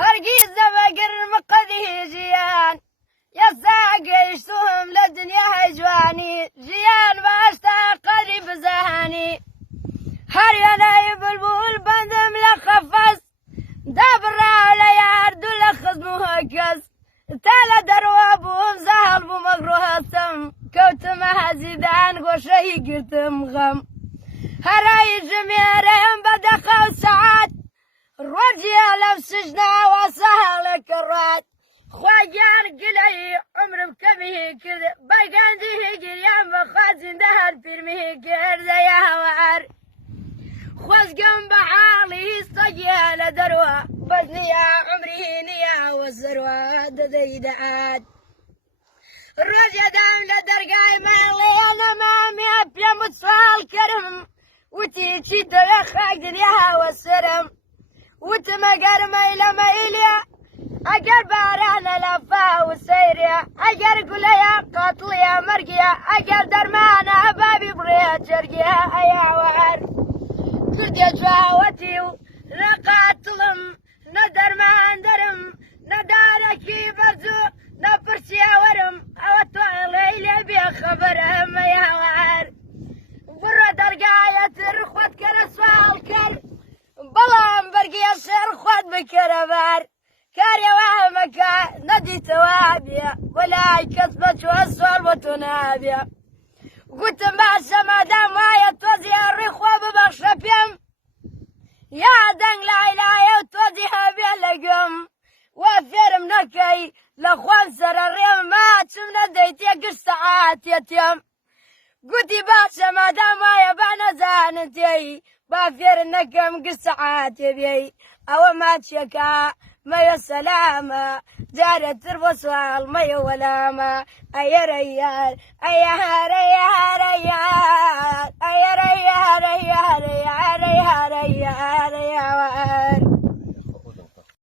هرقيز بقر مقده جيان يساق يشتهم للدنيا هجواني جيان باشتا قدري بزهاني هر يناي بلبول بندم لخفص دابرا ليارد لخز مهكس تالا دروابهم زهل بمقروها سم كوتما هزيدان وشي قرتم غم هراي جميرهم بدخل ساعات رجيا لو سجنا وسهل كرات خواجار قلي عمر بكبه كذا بقانديه قريان بخازن دهر برمه كرد يا هوار خوز قم بحالي استجيه لدروه بزني يا عمري نيا والزروه دديدات الرجا دام لدرقاي مالي انا مامي ابيا متصال كرم وتيجي دلخاق دنياها والسرم وتمقر ميلا ميليا اقر بارانا لفا وسيريا اقر قليا قاطليا مرقيا اقر درمانا بابي بريا جرقيا ايا وار قرديا جواوتيو نقاتلم ندر ما اندرم نداركي برزو نبرسيا ورم اوتو ليلي بيا خبرهم يا وار برا درقاية الرخوات كرسوا الكر بلام برقيا سير خوات بكربار كاريا وهمكا ندي توابيا ولا كسبت واسوار وتنابيا قلت ما سما دام ما يتوزي الرخوة ببخشبيم يا دنگ لا إله يتوزيها بيلقم وفير منكي لخوان سر الريم ما تشمنا ديتي قصعات يتيم قلتي باشا ما دام ما يبعنا زانتي بافير النكم قصعات يبي او ما تشكا ما يا سلامة جارت تربص والمي ولاما اي ريال اي ريال